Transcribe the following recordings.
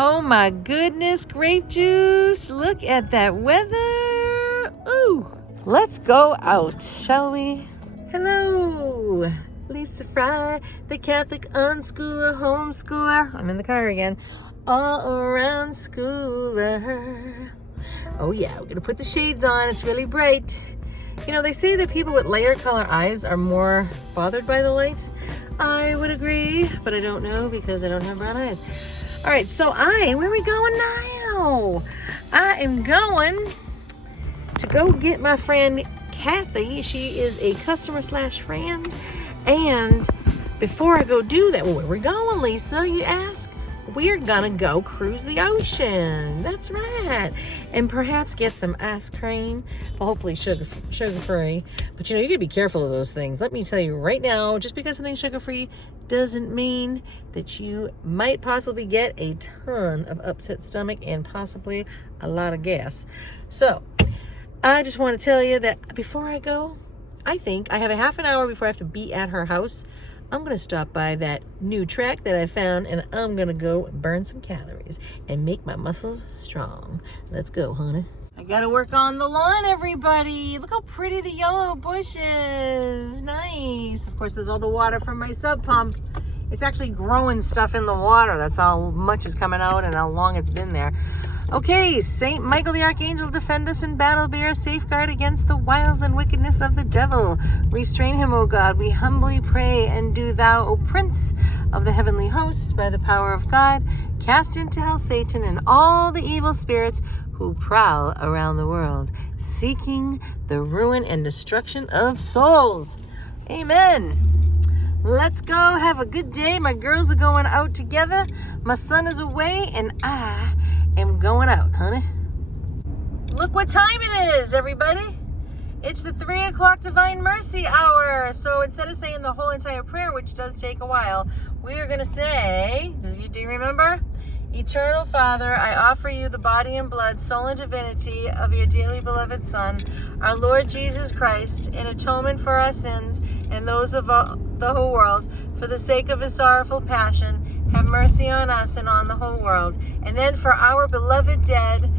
Oh my goodness, grape juice. Look at that weather. Ooh. Let's go out, shall we? Hello, Lisa Fry, the Catholic unschooler, homeschooler. I'm in the car again. All around schooler. Oh yeah, we're gonna put the shades on. It's really bright. You know, they say that people with layer color eyes are more bothered by the light. I would agree, but I don't know because I don't have brown eyes. All right, so where are we going now? I am going to go get my friend Kathy. She is a customer / friend. And before I go do that, well, where are we going, Lisa, you ask? We're gonna go cruise the ocean. That's right. And perhaps get some ice cream, but hopefully sugar-free. But you know, you gotta be careful of those things. Let me tell you right now, just because something's sugar-free doesn't mean that you might possibly get a ton of upset stomach and possibly a lot of gas. So I just want to tell you that before I go, I think I have a half an hour before I have to be at her house. I'm going to stop by that new track that I found, and I'm going to go burn some calories and make my muscles strong. Let's go, honey. I got to work on the lawn, everybody. Look how pretty the yellow bush is. Nice. Of course, there's all the water from my sub pump. It's actually growing stuff in the water. That's how much is coming out and how long it's been there. Okay, Saint Michael the Archangel, defend us in battle, bear safeguard against the wiles and wickedness of the devil. Restrain him, O God, we humbly pray, and do thou, O Prince of the heavenly host, by the power of God, cast into hell Satan and all the evil spirits who prowl around the world, seeking the ruin and destruction of souls. Amen. Let's go have a good day. My girls are going out together. My son is away, and I am going out, honey. Look what time it is, everybody. It's the 3 o'clock Divine Mercy Hour. So instead of saying the whole entire prayer, which does take a while, we are going to say, do you remember? Eternal Father, I offer you the body and blood, soul and divinity of your dearly beloved Son, our Lord Jesus Christ, in atonement for our sins and those of the whole world, for the sake of his sorrowful passion. Have mercy on us and on the whole world. And then for our beloved dead,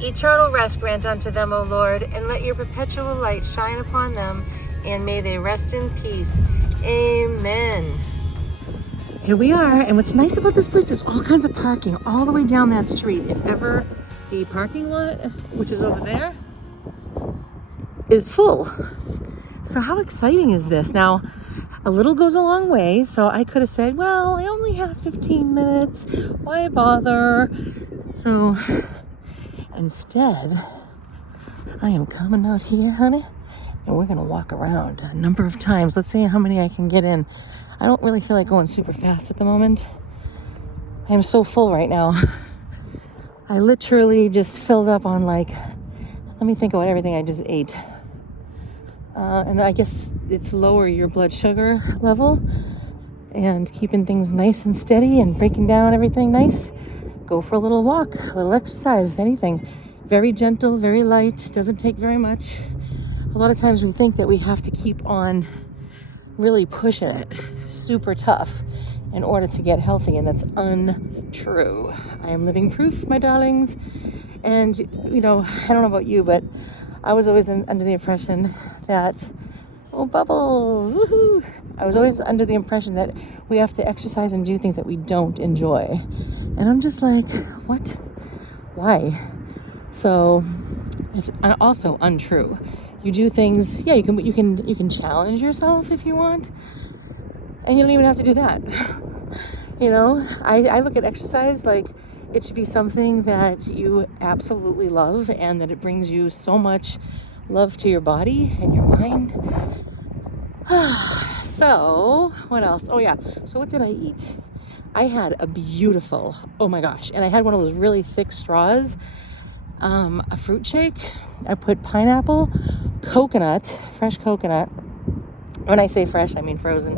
eternal rest grant unto them, O Lord, and let your perpetual light shine upon them, and may they rest in peace. Amen. Here we are, and what's nice about this place is all kinds of parking all the way down that street. If ever the parking lot, which is over there, is full. So how exciting is this? Now, a little goes a long way, so I could have said, well, I only have 15 minutes. Why bother? So instead, I am coming out here, honey, and we're going to walk around a number of times. Let's see how many I can get in. I don't really feel like going super fast at the moment. I am so full right now. I literally just filled up on let me think about everything I just ate. And I guess it's lower your blood sugar level and keeping things nice and steady and breaking down everything nice. Go for a little walk, a little exercise, anything. Very gentle, very light, doesn't take very much. A lot of times we think that we have to keep on really pushing it super tough in order to get healthy, and that's untrue. I am living proof, my darlings. And you know, I don't know about you, but I was always under the impression that, oh, bubbles, woohoo! I was always under the impression that we have to exercise and do things that we don't enjoy. And I'm just like, what? Why? So it's also untrue. You do things, yeah, you can challenge yourself if you want, and you don't even have to do that. You know, I look at exercise like it should be something that you absolutely love, and that it brings you so much love to your body and your mind. So what else? Oh yeah, so what did I eat? I had a beautiful, oh my gosh, and I had one of those really thick straws, a fruit shake. I put pineapple, coconut, fresh coconut. When I say fresh, I mean frozen.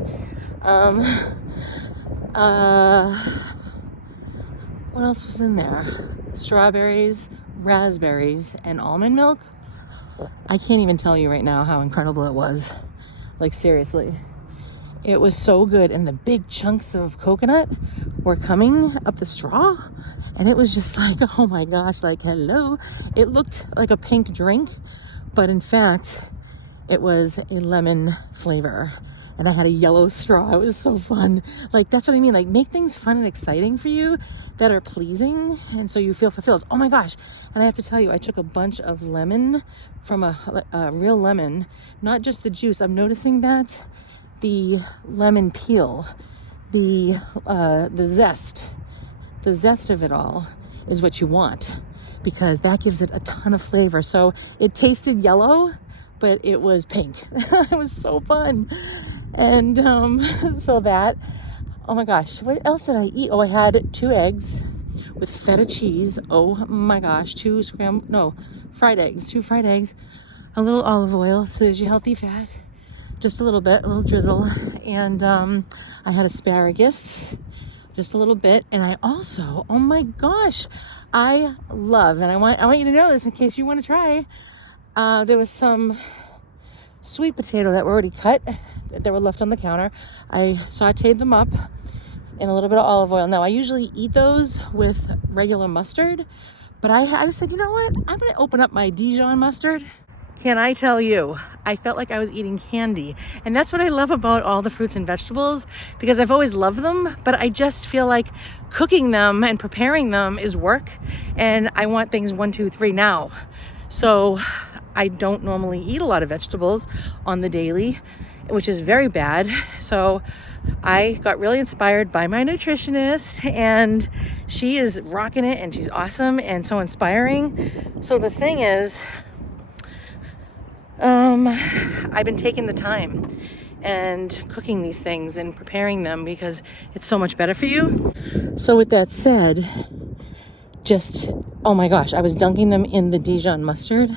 What else was in there? Strawberries, raspberries, and almond milk. I can't even tell you right now how incredible it was. Like, seriously. It was so good. And the big chunks of coconut were coming up the straw. And it was just like, oh my gosh, like, hello. It looked like a pink drink, but in fact, it was a lemon flavor. And I had a yellow straw. It was so fun. Like, that's what I mean. Like, make things fun and exciting for you that are pleasing. And so you feel fulfilled. Oh my gosh. And I have to tell you, I took a bunch of lemon from a real lemon, not just the juice. I'm noticing that the lemon peel, the zest of it all is what you want, because that gives it a ton of flavor. So it tasted yellow, but it was pink. It was so fun. And so that, oh my gosh, what else did I eat? Oh, I had 2 eggs with feta cheese. Oh my gosh, 2 fried eggs, 2 fried eggs, a little olive oil, so there's your healthy fat, just a little bit, a little drizzle. And I had asparagus, just a little bit. And I also, oh my gosh, I love, and I want you to know this in case you want to try, there was some sweet potato that were already cut, that were left on the counter. I sauteed them up in a little bit of olive oil. Now, I usually eat those with regular mustard, but I said, you know what? I'm going to open up my Dijon mustard. Can I tell you, I felt like I was eating candy. And that's what I love about all the fruits and vegetables, because I've always loved them, but I just feel like cooking them and preparing them is work. And I want things 1, 2, 3 now. So I don't normally eat a lot of vegetables on the daily, which is very bad. So I got really inspired by my nutritionist, and she is rocking it, and she's awesome and so inspiring. So the thing is, I've been taking the time and cooking these things and preparing them because it's so much better for you. So with that said, just, oh my gosh, I was dunking them in the Dijon mustard,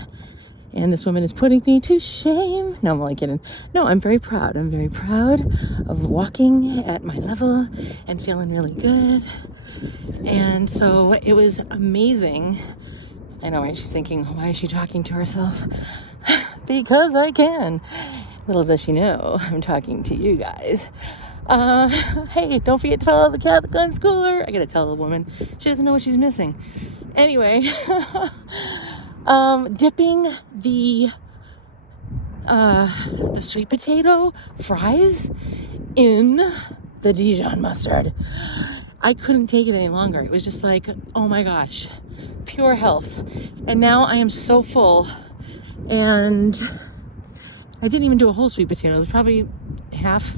and this woman is putting me to shame. No, I'm only kidding. No, I'm very proud. I'm very proud of walking at my level and feeling really good. And so it was amazing. I know, right? She's thinking, why is she talking to herself? Because I can. Little does she know, I'm talking to you guys. Hey, don't forget to follow the Catholic Unschooler. I gotta tell the woman. She doesn't know what she's missing. Anyway, dipping the sweet potato fries in the Dijon mustard. I couldn't take it any longer. It was just like, oh my gosh, pure health. And now I am so full, and I didn't even do a whole sweet potato. It was probably half.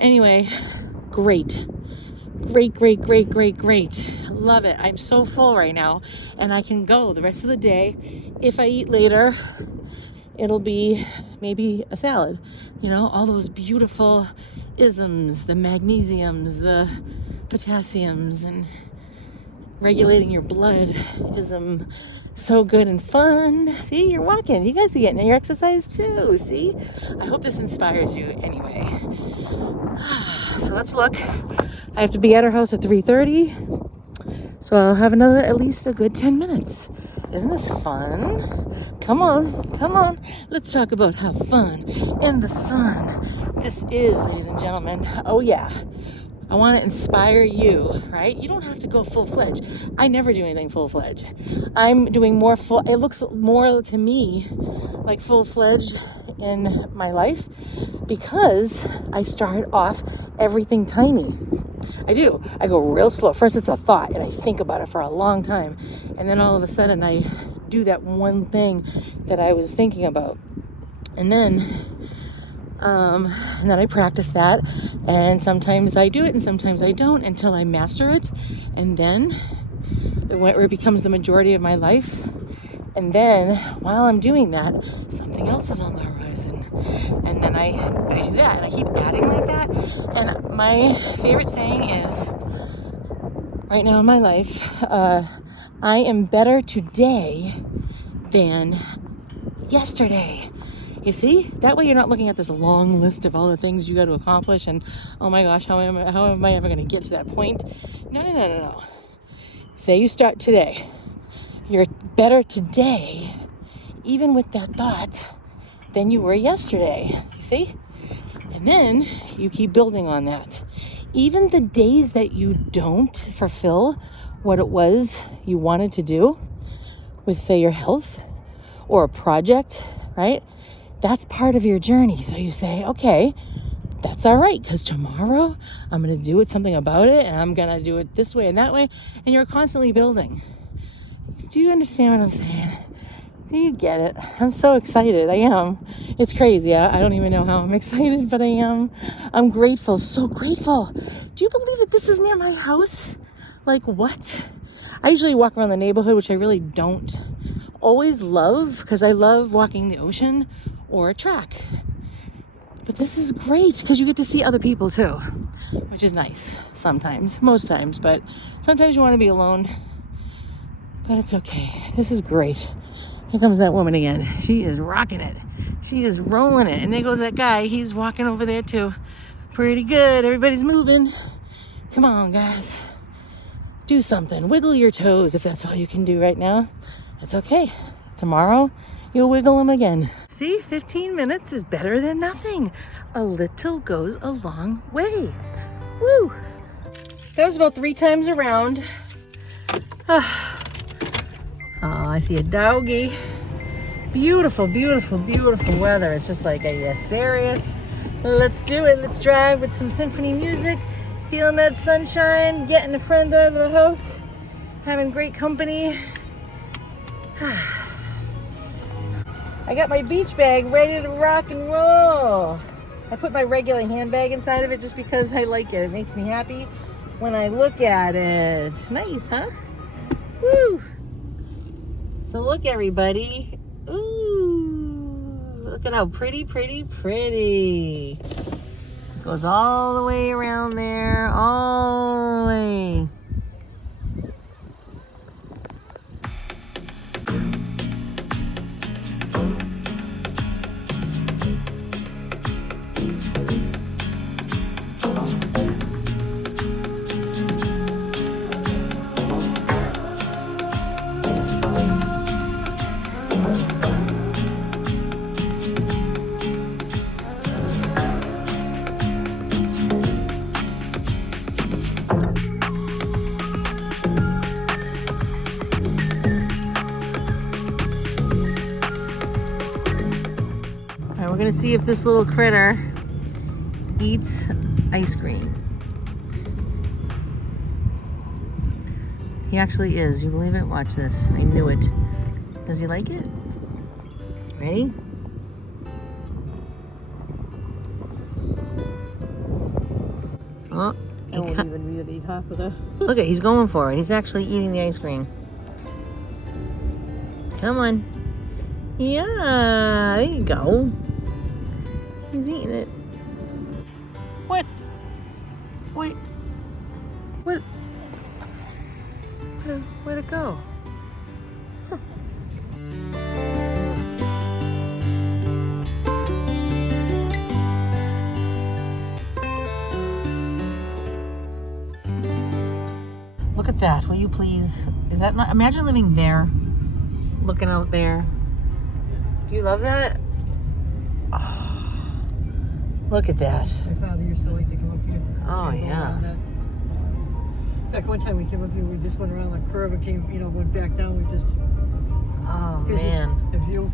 Anyway, great. Love it. I'm so full right now, and I can go the rest of the day. If I eat later, it'll be maybe a salad. You know, all those beautiful isms, the magnesiums, the potassiums, and regulating your blood ism. So good and fun. See, you're walking. You guys are getting your exercise too. See? I hope this inspires you anyway. So let's look. I have to be at her house at 3:30. So I'll have at least a good 10 minutes. Isn't this fun? Come on. Let's talk about how fun in the sun this is, ladies and gentlemen. Oh yeah. I want to inspire you, right? You don't have to go full-fledged. I never do anything full-fledged. I'm doing more it looks more to me like full-fledged in my life because I start off everything tiny. I do. I go real slow. First it's a thought, and I think about it for a long time. And then all of a sudden I do that one thing that I was thinking about. And then I practice that, and sometimes I do it and sometimes I don't until I master it, and then it becomes the majority of my life. And then while I'm doing that, something else is on the horizon, and then I do that, and I keep adding like that. And my favorite saying is, right now in my life, I am better today than yesterday. You see? That way you're not looking at this long list of all the things you got to accomplish and, oh my gosh, how am I ever going to get to that point? No. Say you start today. You're better today even with that thought than you were yesterday. You see? And then you keep building on that. Even the days that you don't fulfill what it was you wanted to do with, say, your health or a project, right? That's part of your journey. So you say, okay, that's all right, because tomorrow I'm going to do something about it, and I'm going to do it this way and that way. And you're constantly building. Do you understand what I'm saying? Do you get it? I'm so excited. I am. It's crazy. I don't even know how I'm excited, but I am. I'm grateful. So grateful. Do you believe that this is near my house? Like, what? I usually walk around the neighborhood, which I really don't always love, because I love walking the ocean or a track. But this is great because you get to see other people too, which is nice sometimes, most times, but sometimes you want to be alone. But it's okay. This is great. Here comes that woman again. She is rocking it. She is rolling it. And there goes that guy. He's walking over there too. Pretty good. Everybody's moving. Come on, guys. Do something. Wiggle your toes if that's all you can do right now. That's okay. Tomorrow, you'll wiggle them again. See, 15 minutes is better than nothing. A little goes a long way. Woo! That was about 3 times around. Oh, I see a doggy. Beautiful, beautiful, beautiful weather. It's just like, are you serious? Let's do it. Let's drive with some symphony music. Feeling that sunshine. Getting a friend out of the house. Having great company. I got my beach bag ready to rock and roll. I put my regular handbag inside of it just because I like it. It makes me happy when I look at it. Nice, huh? Woo! So look, everybody. Ooh, look at how pretty, pretty, pretty. It goes all the way around there, all the way. We're gonna see if this little critter eats ice cream. He actually is. You believe it? Watch this. I knew it. Does he like it? Ready? Oh, I won't even really eat half of that. Look at, he's going for it. He's actually eating the ice cream. Come on. Yeah, there you go. He's eating it. What? Wait. What? Where'd it go? Huh. Look at that, will you please? Is that not, imagine living there, looking out there. Do you love that? Oh, look at that. My father used to like to come up here. Oh, yeah. Back one time we came up here, we just went around the curve and came, went back down. We just. Oh, man. The view.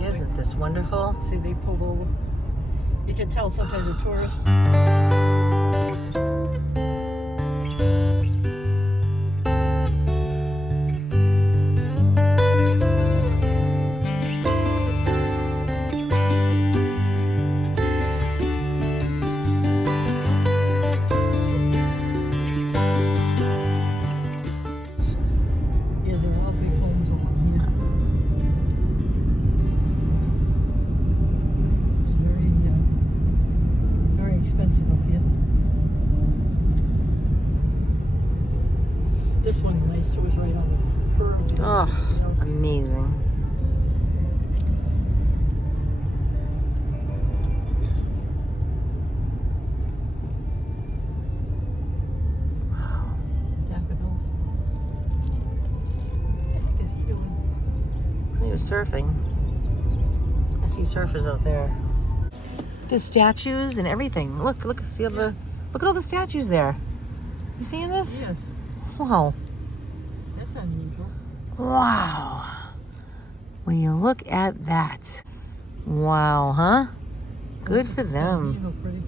Isn't this wonderful? See, they pulled over. You can tell sometimes the tourists. This one's nice too, it's right on the curve. Oh, amazing. Wow. Daffodils. What the heck is he doing? He was surfing. I see surfers out there. The statues and everything. Look, see all the, look at all the statues there. You seeing this? Yes. Wow. That's unusual. Wow. When you look at that. Wow, huh? Good for them. How pretty.